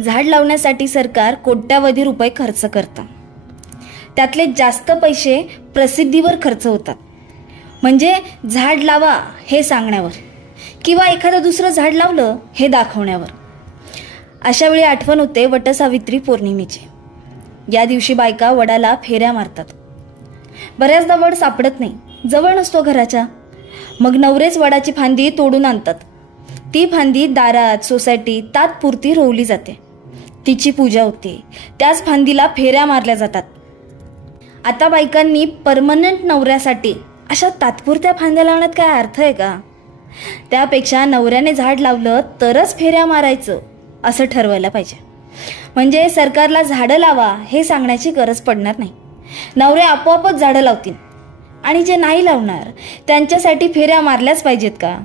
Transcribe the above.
झाड लावण्यासाठी सरकार कोट्यावधी रुपये खर्च करतं. त्यातले जास्त पैसे प्रसिद्धीवर खर्च होतात, म्हणजे झाड लावा हे सांगण्यावर किंवा एखादं दुसरं झाड लावलं हे दाखवण्यावर. अशा वेळी आठवण होते वटसावित्री पौर्णिमेची. या दिवशी बायका वडाला फेऱ्या मारतात. बऱ्याचदा वड सापडत नाही, जवळ नसतो घराच्या. मग नवरेच वडाची फांदी तोडून आणतात. ती फांदी दारात, सोसायटीत तात्पुरती रोवली जाते. तिची पूजा होते. त्याच फांदीला फेऱ्या मारल्या जातात. आता बायकांनी परमनंट नवऱ्यासाठी अशा तात्पुरत्या फांद्या लावण्यात काय अर्थ आहे का? त्यापेक्षा नवऱ्याने झाड लावलं तरच फेऱ्या मारायचं असं ठरवायला पाहिजे. म्हणजे सरकारला झाडं लावा हे सांगण्याची गरज पडणार नाही. नवरे आपोआपच झाडं लावतील आणि जे नाही लावणार त्यांच्यासाठी फेऱ्या मारल्याच पाहिजेत का?